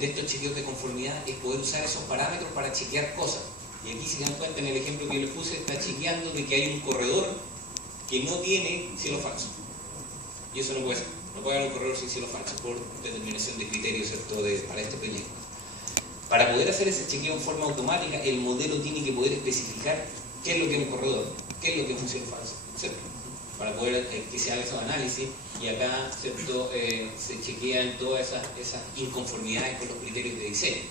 de estos chequeos de conformidad es poder usar esos parámetros para chequear cosas. Y aquí, si se dan cuenta, en el ejemplo que yo les puse, está chequeando de que hay un corredor que no tiene cielo falso. Y eso no puede ser. No puede haber un corredor sin cielo falso por determinación de criterios, ¿cierto?, para este proyecto. Para poder hacer ese chequeo en forma automática, el modelo tiene que poder especificar qué es lo que es un corredor, qué es lo que es un cielo falso, ¿cierto? Para poder que se haga esos análisis, y acá, ¿cierto?, se chequean todas esas inconformidades con los criterios de diseño.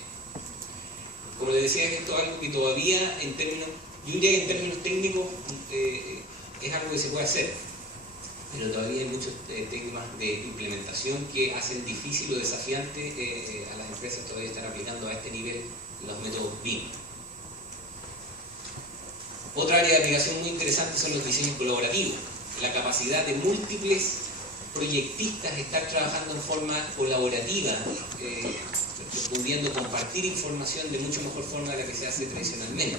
Como les decía, esto es algo que todavía en términos, yo diría que en términos técnicos es algo que se puede hacer, pero todavía hay muchos temas de implementación que hacen difícil o desafiante a las empresas todavía estar aplicando a este nivel los métodos BIM. Otra área de aplicación muy interesante son los diseños colaborativos, la capacidad de múltiples proyectistas estar trabajando en forma colaborativa, pudiendo compartir información de mucho mejor forma de la que se hace tradicionalmente.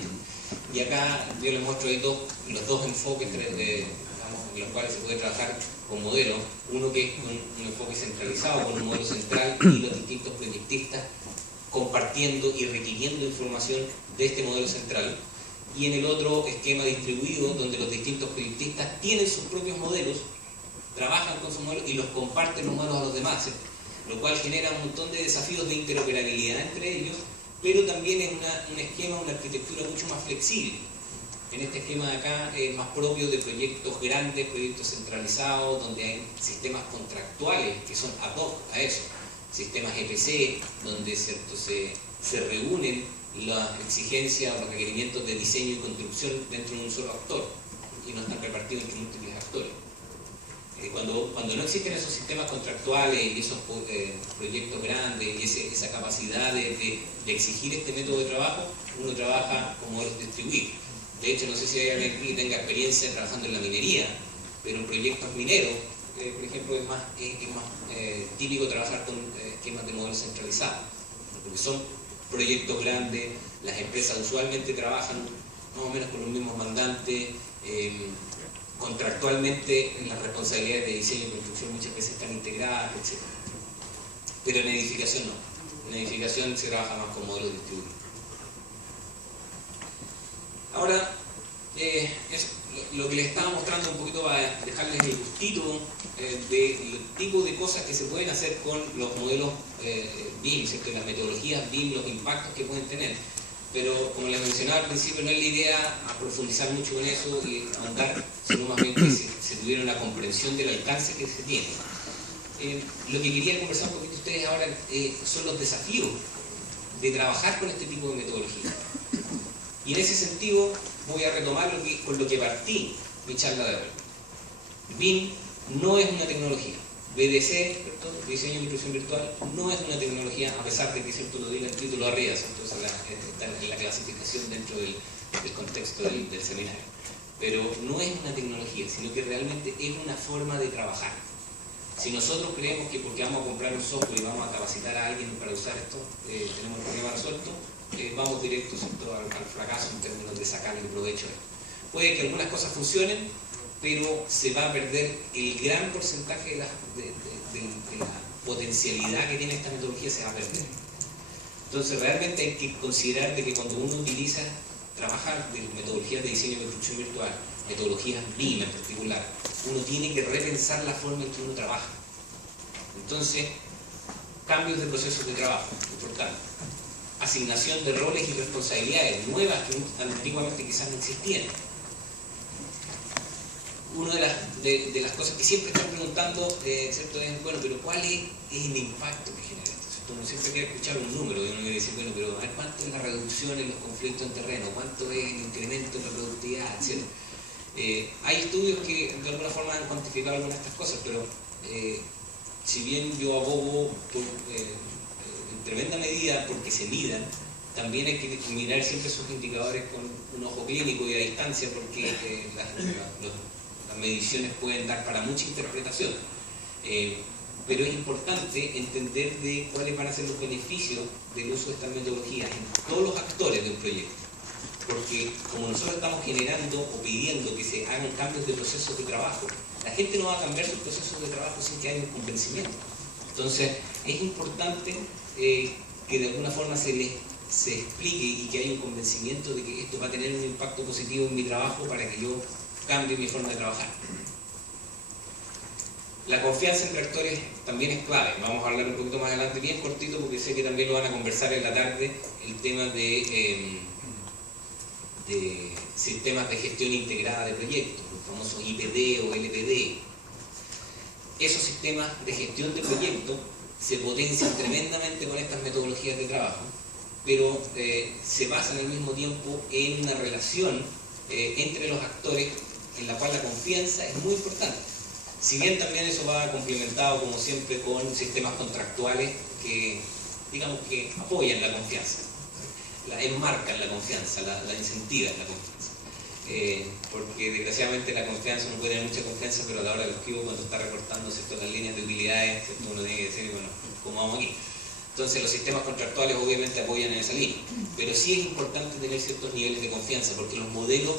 Y acá yo les muestro ahí los dos enfoques en los cuales se puede trabajar con modelos, uno que es un enfoque centralizado con un modelo central y los distintos proyectistas compartiendo y requiriendo información de este modelo central, y en el otro esquema distribuido donde los distintos proyectistas tienen sus propios modelos, trabajan con sus modelos y los comparten los modelos a los demás, ¿cierto?, lo cual genera un montón de desafíos de interoperabilidad entre ellos, pero también es un esquema, una arquitectura mucho más flexible. En este esquema de acá es más propio de proyectos grandes, proyectos centralizados, donde hay sistemas contractuales que son ad hoc a eso, sistemas EPC, donde, ¿cierto?, se reúnen las exigencias o los requerimientos de diseño y construcción dentro de un solo actor y no están repartidos entre múltiples actores. Cuando no existen esos sistemas contractuales y esos proyectos grandes y esa capacidad de exigir este método de trabajo, uno trabaja con modelos distribuidos. De hecho, no sé si hay alguien aquí que tenga experiencia trabajando en la minería, pero en proyectos mineros, por ejemplo, es más típico trabajar con esquemas de modelos centralizados, porque son proyectos grandes, las empresas usualmente trabajan más o menos con los mismos mandantes, contractualmente las responsabilidades de diseño y construcción muchas veces están integradas, etc. Pero en edificación no. En edificación se trabaja más con modelos distribuidos. Ahora, lo que les estaba mostrando un poquito para dejarles el gustito del tipo de cosas que se pueden hacer con los modelos BIM, ¿cierto?, las metodologías BIM, los impactos que pueden tener. Pero como les mencionaba al principio, no es la idea a profundizar mucho en eso y ahondar, sino más bien que se tuviera una comprensión del alcance que se tiene. Lo que quería conversar un poquito con ustedes ahora son los desafíos de trabajar con este tipo de metodología. Y en ese sentido voy a retomar con lo que partí mi charla de hoy. BIM no es una tecnología. BDC, ¿cierto?, diseño y construcción virtual, no es una tecnología, a pesar de que, ¿cierto?, lo diga el título arriba, ¿cierto?, está en la clasificación dentro del contexto del seminario. Pero no es una tecnología, sino que realmente es una forma de trabajar. Si nosotros creemos que porque vamos a comprar un software y vamos a capacitar a alguien para usar esto, tenemos el problema resuelto, vamos directo, ¿cierto?, al fracaso en términos de sacarle provecho a esto. Puede que algunas cosas funcionen, pero se va a perder el gran porcentaje de la potencialidad que tiene esta metodología, se va a perder. Entonces realmente hay que considerar de que cuando uno utiliza, trabajar de metodologías de diseño y construcción virtual, metodologías BIM en particular, uno tiene que repensar la forma en que uno trabaja. Entonces, cambios de procesos de trabajo, importante. Asignación de roles y responsabilidades nuevas que antiguamente quizás no existían. Una de las cosas que siempre están preguntando, ¿cierto?, es, bueno, pero ¿cuál es el impacto que genera esto? ¿Cierto? Uno siempre quiere escuchar un número y uno quiere decir, bueno, pero a ver, ¿cuánto es la reducción en los conflictos en terreno? ¿Cuánto es el incremento en la productividad? ¿Cierto? Hay estudios que de alguna forma han cuantificado algunas de estas cosas, pero si bien yo abogo en tremenda medida porque se midan, también hay que mirar siempre esos indicadores con un ojo clínico y a distancia, porque las mediciones pueden dar para mucha interpretación. Pero es importante entender de cuáles van a ser los beneficios del uso de estas metodologías en todos los actores del proyecto. Porque como nosotros estamos generando o pidiendo que se hagan cambios de procesos de trabajo, la gente no va a cambiar sus procesos de trabajo sin que haya un convencimiento. Entonces es importante que de alguna forma se explique y que haya un convencimiento de que esto va a tener un impacto positivo en mi trabajo para que yo cambie mi forma de trabajar. La confianza entre actores también es clave. Vamos a hablar un poquito más adelante, bien cortito, porque sé que también lo van a conversar en la tarde, el tema de sistemas de gestión integrada de proyectos, los famosos IPD o LPD. Esos sistemas de gestión de proyectos se potencian tremendamente con estas metodologías de trabajo, pero se basan al mismo tiempo en una relación entre los actores en la cual la confianza es muy importante. Si bien también eso va complementado, como siempre, con sistemas contractuales que, digamos, que apoyan la confianza, enmarcan la confianza, la incentivan la confianza. Porque desgraciadamente la confianza, uno puede tener mucha confianza, pero a la hora del objetivo, cuando está recortando, ¿cierto?, las líneas de utilidades, ¿cierto?, uno tiene que decir, bueno, ¿cómo vamos aquí? Entonces los sistemas contractuales obviamente apoyan en esa línea, pero sí es importante tener ciertos niveles de confianza, porque los modelos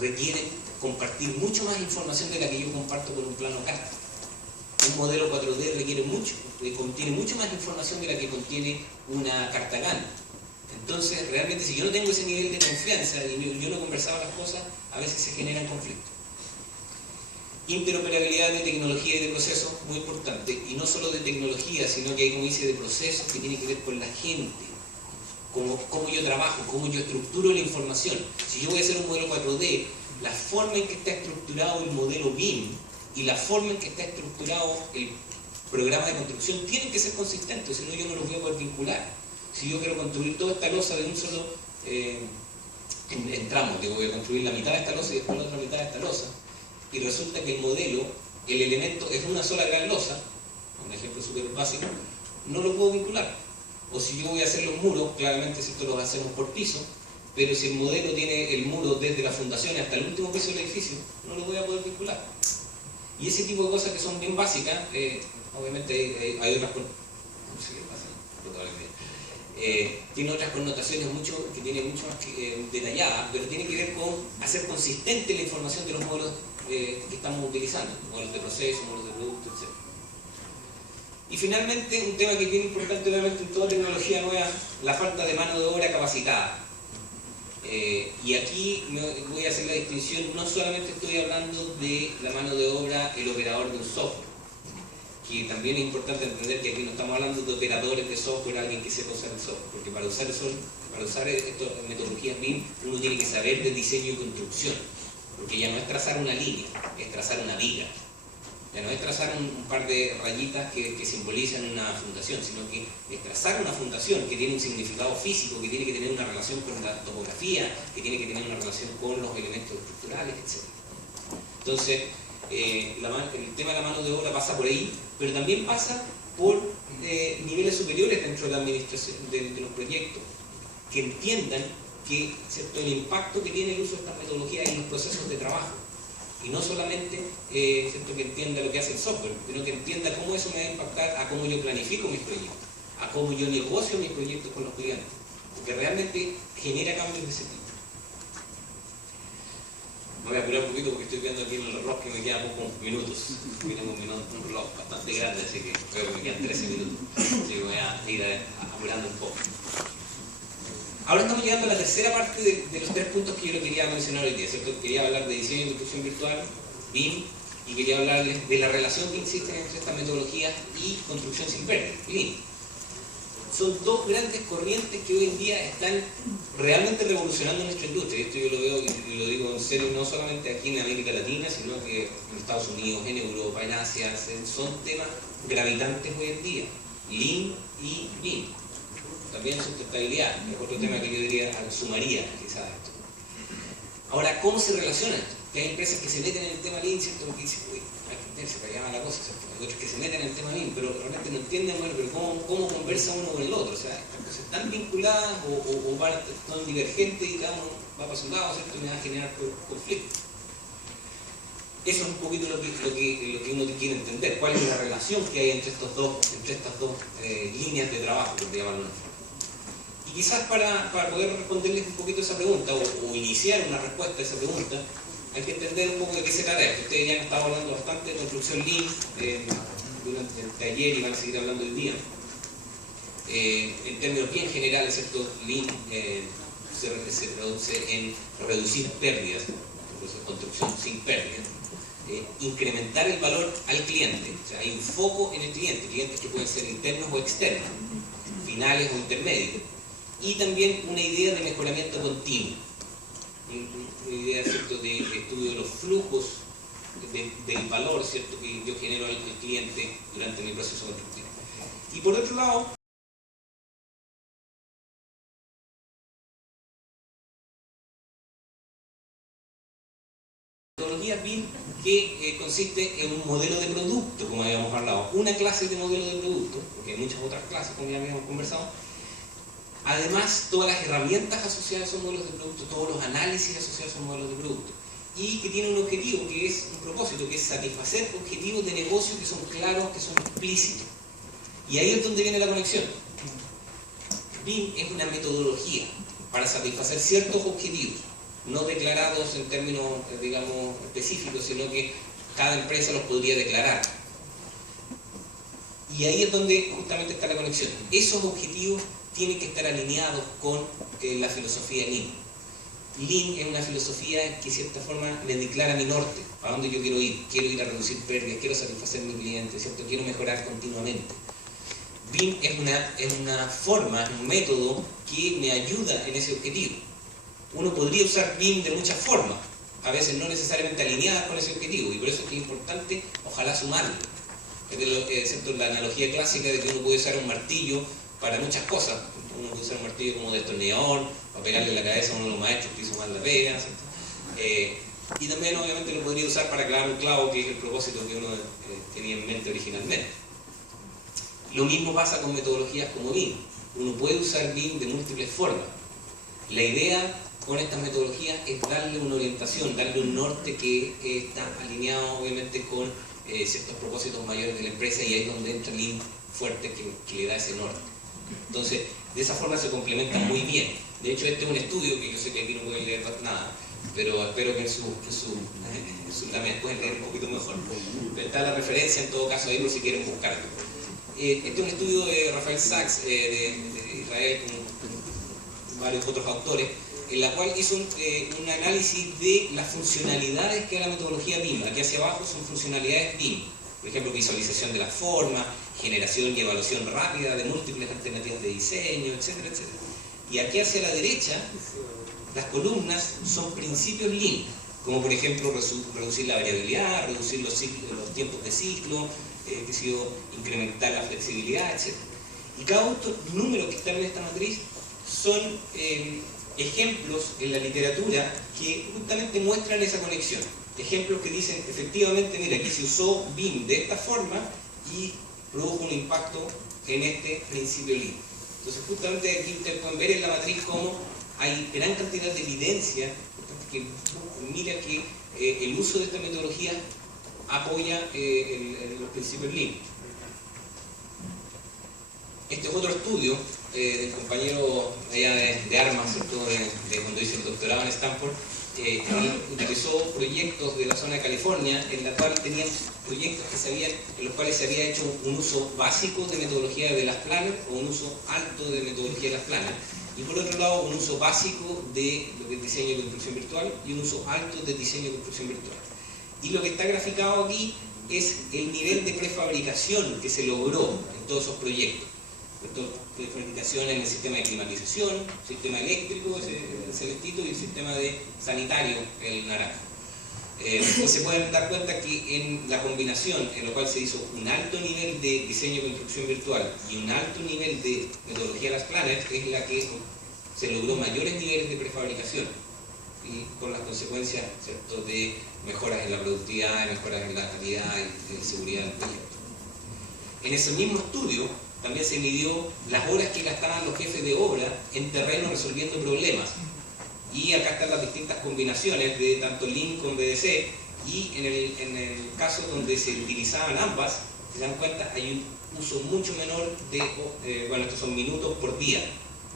requieren compartir mucho más información de la que yo comparto con un plano CAD. Un modelo 4D requiere mucho, contiene mucho más información de la que contiene una carta GAN. Entonces, realmente, si yo no tengo ese nivel de confianza y yo no conversaba las cosas, a veces se generan conflictos. Interoperabilidad de tecnología y de procesos, muy importante, y no solo de tecnología, sino que hay, como dice, de procesos que tienen que ver con la gente, cómo yo trabajo, cómo yo estructuro la información. Si yo voy a hacer un modelo 4D, la forma en que está estructurado el modelo BIM y la forma en que está estructurado el programa de construcción tienen que ser consistentes, si no yo no los voy a poder vincular. Si yo quiero construir toda esta losa de un solo en tramos, digo, voy a construir la mitad de esta losa y después la otra mitad de esta losa, y resulta que el modelo, el elemento es una sola gran losa, un ejemplo súper básico, no lo puedo vincular. O si yo voy a hacer los muros, claramente esto lo hacemos por piso, pero si el modelo tiene el muro desde la fundación hasta el último piso del edificio, no lo voy a poder vincular. Y ese tipo de cosas que son bien básicas, obviamente hay otras tiene otras connotaciones que tienen mucho más detalladas, pero tiene que ver con hacer consistente la información de los modelos que estamos utilizando, modelos de proceso, modelos de producto, etc. Y finalmente, un tema que es bien importante obviamente en toda tecnología nueva, la falta de mano de obra capacitada. Y aquí voy a hacer la distinción, no solamente estoy hablando de la mano de obra, el operador de un software, que también es importante entender que aquí no estamos hablando de operadores de software, alguien que sepa usar el software, porque para usar estas metodologías BIM uno tiene que saber de diseño y construcción, porque ya no es trazar una línea, es trazar una viga. Ya no es trazar un par de rayitas que simbolizan una fundación, sino que es trazar una fundación que tiene un significado físico, que tiene que tener una relación con la topografía, que tiene que tener una relación con los elementos estructurales, etc. Entonces, el tema de la mano de obra pasa por ahí, pero también pasa por niveles superiores dentro de la administración de los proyectos, que entiendan que, ¿cierto?, el impacto que tiene el uso de estas metodologías en los procesos de trabajo. Y no solamente ¿cierto?, que entienda lo que hace el software, sino que entienda cómo eso me va a impactar a cómo yo planifico mis proyectos, a cómo yo negocio mis proyectos con los clientes, porque realmente genera cambios de ese tipo. Me voy a apurar un poquito porque estoy viendo aquí en el reloj que me quedan pocos minutos. Tengo un reloj bastante grande, así que creo que me quedan 13 minutos. Así que me voy a ir apurando un poco. Ahora estamos llegando a la tercera parte de los 3 puntos que yo le quería mencionar hoy día, ¿cierto? Quería hablar de diseño y construcción virtual, BIM, y quería hablarles de la relación que existe entre estas metodologías y construcción sin pérdida, BIM. Son dos grandes corrientes que hoy en día están realmente revolucionando nuestra industria. Esto yo lo veo y lo digo en serio, no solamente aquí en América Latina, sino que en Estados Unidos, en Europa, en Asia, son temas gravitantes hoy en día, Lean y BIM. También sustentabilidad, es otro tema que yo diría, sumaría quizás a esto. Ahora, ¿cómo se relacionan? Que hay empresas que se meten en el tema Lean, ¿cierto? Porque dicen, uy, hay que meterse para allá la cosa, ¿cierto? Hay otros que se meten en el tema Lean, pero realmente no entienden, bueno, pero ¿cómo conversa uno con el otro? O sea, estas cosas están vinculadas o son divergentes y cada uno va para su lado, ¿cierto? Y me va a generar conflicto. Eso es un poquito lo que uno quiere entender, cuál es la relación que hay entre estas dos líneas de trabajo, por llamarlo de una forma. Y quizás para poder responderles un poquito esa pregunta o iniciar una respuesta a esa pregunta, hay que entender un poco de qué se trata esto. Ustedes ya han estado hablando bastante de construcción Lean durante el taller y van a seguir hablando hoy día. En términos bien generales, ¿cierto? Lean se traduce en reducir pérdidas, entonces construcción sin pérdidas, incrementar el valor al cliente, o sea, hay un foco en el cliente, clientes que pueden ser internos o externos, finales o intermedios, y también una idea de mejoramiento continuo, una idea, ¿cierto?, de estudio de los flujos del valor, ¿cierto?, que yo genero al cliente durante mi proceso constructivo. Y por otro lado, metodología BIM que consiste en un modelo de producto, como habíamos hablado, una clase de modelo de producto, porque hay muchas otras clases, como ya habíamos conversado. Además, todas las herramientas asociadas a esos modelos de producto, todos los análisis asociados a esos modelos de producto, y que tiene un objetivo, que es un propósito, que es satisfacer objetivos de negocio que son claros, que son explícitos. Y ahí es donde viene la conexión. BIM es una metodología para satisfacer ciertos objetivos, no declarados en términos, digamos, específicos, sino que cada empresa los podría declarar. Y ahí es donde justamente está la conexión. Esos objetivos tienen que estar alineados con la filosofía Lean. Lean es una filosofía que de cierta forma me declara mi norte, a dónde yo quiero ir a reducir pérdidas, quiero satisfacer a mi cliente, ¿cierto? Quiero mejorar continuamente. BIM es una forma, un método que me ayuda en ese objetivo. Uno podría usar BIM de muchas formas, a veces no necesariamente alineadas con ese objetivo, y por eso es que es importante, ojalá, sumarlo. Excepto la analogía clásica de que uno puede usar un martillo para muchas cosas. Uno puede usar un martillo como destornillador, para pegarle la cabeza a uno de los maestros que hizo mal la pega, y también obviamente lo podría usar para clavar un clavo, que es el propósito que uno tenía en mente originalmente. Lo mismo pasa con metodologías como BIM. Uno puede usar BIM de múltiples formas. La idea con estas metodologías es darle una orientación, darle un norte que está alineado obviamente con ciertos propósitos mayores de la empresa, y ahí es donde entra Lean fuerte que le da ese norte. Entonces, de esa forma se complementan muy bien. De hecho, este es un estudio que yo sé que aquí no pueden leer nada, pero espero que en su lámina pueden leer un poquito mejor. Está la referencia en todo caso ahí por si quieren buscarlo. Este es un estudio de Rafael Sachs de Israel con varios otros autores, en la cual hizo un análisis de las funcionalidades que da la metodología BIM. Aquí hacia abajo son funcionalidades BIM, por ejemplo, visualización de la forma, generación y evaluación rápida de múltiples alternativas de diseño, etcétera, etcétera. Y aquí hacia la derecha, las columnas son principios Lean, como por ejemplo reducir la variabilidad, reducir los tiempos de ciclo, incrementar la flexibilidad, etcétera. Y cada otro número que está en esta matriz son ejemplos en la literatura que justamente muestran esa conexión. Ejemplos que dicen, efectivamente, mira, aquí se usó BIM de esta forma y produjo un impacto en este principio Lean. Entonces, justamente aquí ustedes pueden ver en la matriz cómo hay gran cantidad de evidencia que mira que el uso de esta metodología apoya los principios Lean. Este es otro estudio del compañero allá de armas, ¿cierto? de cuando hice el doctorado en Stanford. Él utilizó proyectos de la zona de California, en la cual tenían proyectos en los cuales se había hecho un uso básico de metodología de las Planner o un uso alto de metodología de las Planner, y por otro lado un uso básico de lo que es diseño y construcción virtual y un uso alto de diseño y construcción virtual. Y lo que está graficado aquí es el nivel de prefabricación que se logró en todos esos proyectos. Prefabricación en el sistema de climatización, sistema eléctrico, el celestito, y el sistema de sanitario, el naranja. Pues se pueden dar cuenta que en la combinación en la cual se hizo un alto nivel de diseño y construcción virtual y un alto nivel de metodología de las planners, es la que se logró mayores niveles de prefabricación, y con las consecuencias, ¿cierto?, de mejoras en la productividad, mejoras en la calidad y en seguridad del proyecto. En ese mismo estudio también se midió las horas que gastaban los jefes de obra en terreno resolviendo problemas. Y acá están las distintas combinaciones de tanto Lean con BDC, y en el caso donde se utilizaban ambas, se dan cuenta, hay un uso mucho menor de, bueno, estos son minutos por día.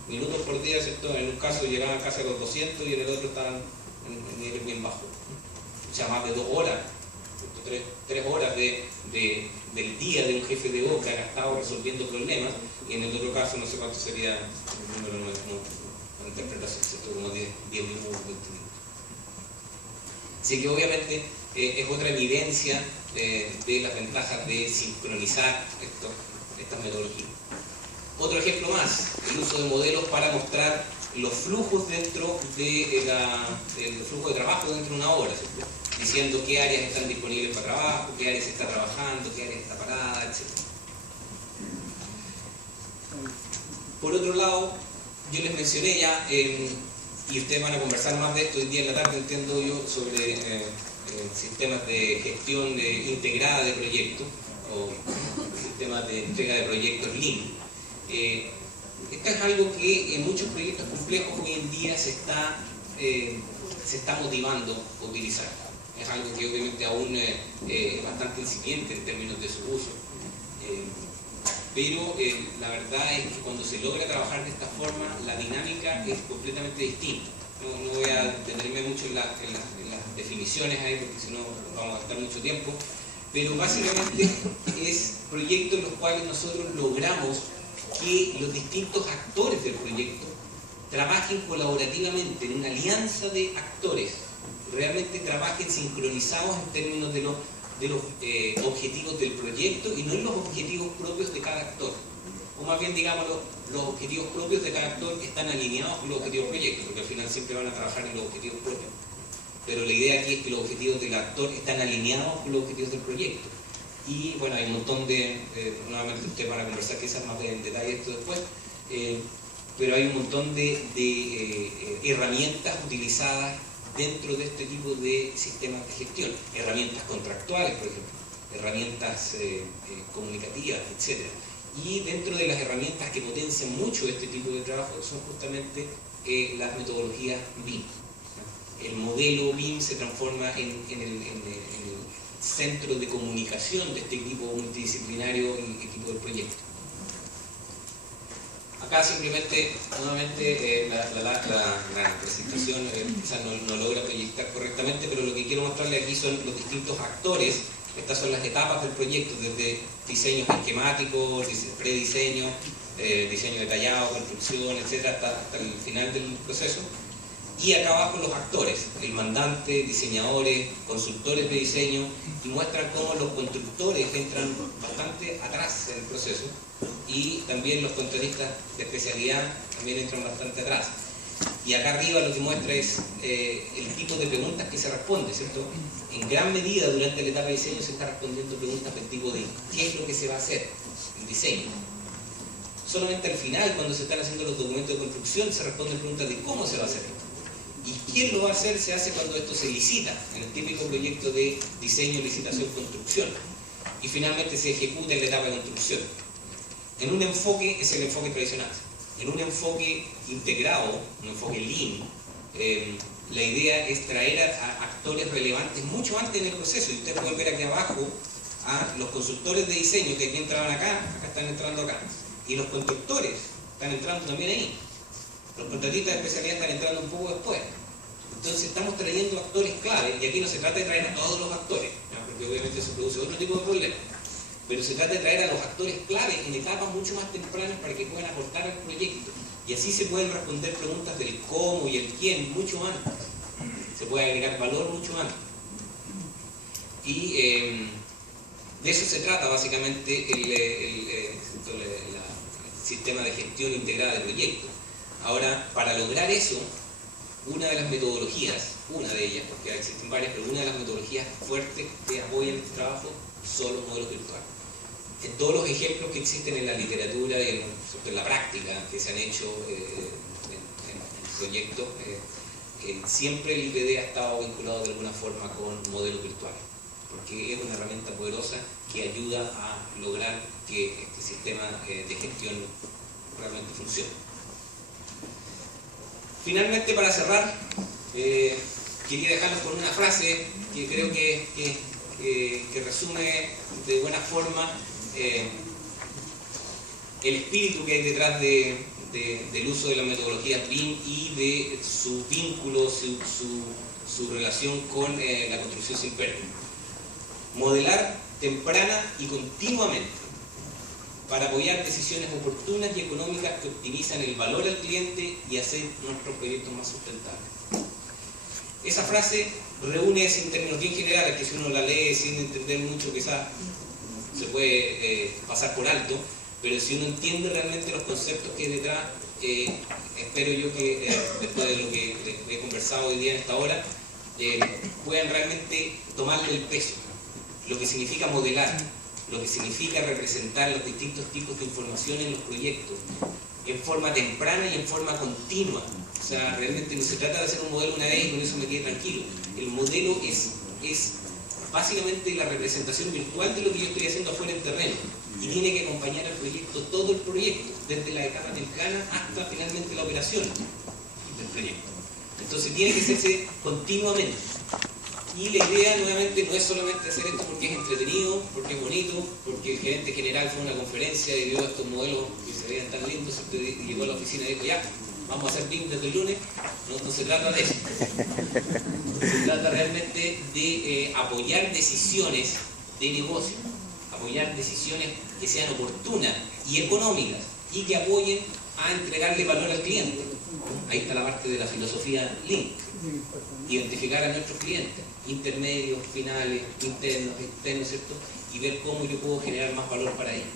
Minutos por día, ¿cierto? En un caso llegaban casi a los 200 y en el otro estaban en niveles bien bajos. O sea, más de 2 horas, 3 horas de del día de un jefe de obra que ha estado resolviendo problemas, y en el otro caso no sé cuánto sería el número, no interpretación, ¿cierto? Como 10 minutos, 20 minutos. Así que obviamente es otra evidencia de las ventajas de sincronizar estas metodologías. Otro ejemplo más, el uso de modelos para mostrar los flujos dentro del flujo de trabajo dentro de una obra, ¿cierto? Diciendo qué áreas están disponibles para trabajo, qué áreas se está trabajando, qué áreas está parada, etc. Por otro lado, yo les mencioné ya, y ustedes van a conversar más de esto hoy día en la tarde, entiendo yo, sobre sistemas de gestión integrada de proyectos, o sistemas de entrega de proyectos Lean. Esto es algo que en muchos proyectos complejos hoy en día se está motivando a utilizar. Es algo que obviamente aún es bastante incipiente en términos de su uso. Pero la verdad es que cuando se logra trabajar de esta forma, la dinámica es completamente distinta. No voy a detenerme mucho en las definiciones ahí, porque si no vamos a gastar mucho tiempo. Pero básicamente es proyectos en los cuales nosotros logramos que los distintos actores del proyecto trabajen colaborativamente en una alianza de actores, realmente trabajen sincronizados en términos de los objetivos del proyecto y no en los objetivos propios de cada actor. O más bien, digamos, los objetivos propios de cada actor están alineados con los objetivos del proyecto, porque al final siempre van a trabajar en los objetivos propios. Pero la idea aquí es que los objetivos del actor están alineados con los objetivos del proyecto. Y bueno, hay un montón nuevamente ustedes van a conversar quizás más en detalle esto después, pero hay un montón de herramientas utilizadas dentro de este tipo de sistemas de gestión. Herramientas contractuales, por ejemplo, herramientas comunicativas, etc. Y dentro de las herramientas que potencian mucho este tipo de trabajo son justamente las metodologías BIM. El modelo BIM se transforma en el centro de comunicación de este equipo multidisciplinario y equipo del proyecto. Acá simplemente, nuevamente, la presentación quizás no logra proyectar correctamente, pero lo que quiero mostrarles aquí son los distintos actores. Estas son las etapas del proyecto, desde diseños esquemáticos, prediseño, diseño detallado, construcción, etc., hasta el final del proceso. Y acá abajo los actores, el mandante, diseñadores, consultores de diseño, y muestran cómo los constructores entran bastante atrás en el proceso, y también los contratistas de especialidad también entran bastante atrás. Y acá arriba lo que muestra es el tipo de preguntas que se responde, ¿cierto? En gran medida durante la etapa de diseño se está respondiendo preguntas del tipo de ¿qué es lo que se va a hacer? El diseño. Solamente al final, cuando se están haciendo los documentos de construcción, se responden preguntas de cómo se va a hacer. ¿Y quién lo va a hacer? Se hace cuando esto se licita, en el típico proyecto de diseño, licitación, construcción. Y finalmente se ejecuta en la etapa de construcción. En un enfoque, es el enfoque tradicional. En un enfoque integrado, un enfoque Lean, la idea es traer a actores relevantes mucho antes en el proceso. Y ustedes pueden ver aquí abajo a los consultores de diseño que aquí entraban acá están entrando acá. Y los constructores están entrando también ahí. Los contratistas de especialidad están entrando un poco después. Entonces estamos trayendo actores clave, y aquí no se trata de traer a todos los actores, ¿no? Porque obviamente se produce otro tipo de problema, pero se trata de traer a los actores clave en etapas mucho más tempranas para que puedan aportar al proyecto, y así se pueden responder preguntas del cómo y el quién mucho antes, se puede agregar valor mucho antes. Y de eso se trata básicamente el sistema de gestión integrada de proyectos. Ahora, para lograr eso, una de las metodologías, una de ellas, porque existen varias, pero una de las metodologías fuertes que apoyan este trabajo son los modelos virtuales. En todos los ejemplos que existen en la literatura y en la práctica que se han hecho en proyectos, siempre el IPD ha estado vinculado de alguna forma con modelos virtuales, porque es una herramienta poderosa que ayuda a lograr que este sistema de gestión realmente funcione. Finalmente, para cerrar, quería dejarlos con una frase que creo que resume de buena forma el espíritu que hay detrás del uso de la metodología BIM y de su vínculo, su relación con la construcción sin pérdida. Modelar temprana y continuamente para apoyar decisiones oportunas y económicas que optimizan el valor al cliente y hacer nuestros proyectos más sustentables. Esa frase reúne en términos bien generales, que si uno la lee sin entender mucho quizás se puede pasar por alto, pero si uno entiende realmente los conceptos que hay detrás, espero yo que después de lo que he conversado hoy día en esta hora, puedan realmente tomarle el peso, lo que significa modelar, lo que significa representar los distintos tipos de información en los proyectos, en forma temprana y en forma continua. O sea, realmente no se trata de hacer un modelo una vez y con eso me quede tranquilo. El modelo es básicamente la representación virtual de lo que yo estoy haciendo afuera en terreno, y tiene que acompañar al proyecto, todo el proyecto, desde la etapa temprana hasta finalmente la operación del proyecto. Entonces tiene que hacerse continuamente. Y la idea, nuevamente, no es solamente hacer esto porque es entretenido, porque es bonito, porque el gerente general fue a una conferencia y vio estos modelos que se veían tan lindos, y llegó a la oficina y dijo, ya, vamos a hacer BIM desde el lunes. No se trata de eso. Se trata realmente de apoyar decisiones de negocio, apoyar decisiones que sean oportunas y económicas y que apoyen a entregarle valor al cliente. Ahí está la parte de la filosofía Lean. Identificar a nuestros clientes, intermedios, finales, internos, externos, ¿cierto? Y ver cómo yo puedo generar más valor para ellos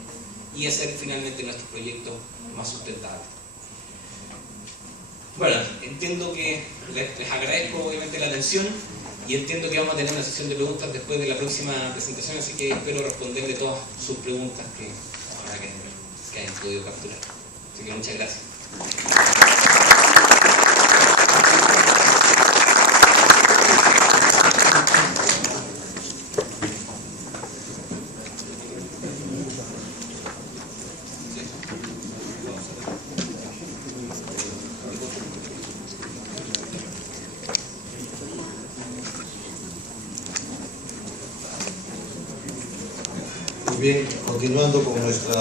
y hacer finalmente nuestros proyectos más sustentables. Bueno, entiendo que les agradezco obviamente la atención y entiendo que vamos a tener una sesión de preguntas después de la próxima presentación, así que espero responderle todas sus preguntas que hayan podido capturar. Así que muchas gracias. Bien, continuando con nuestra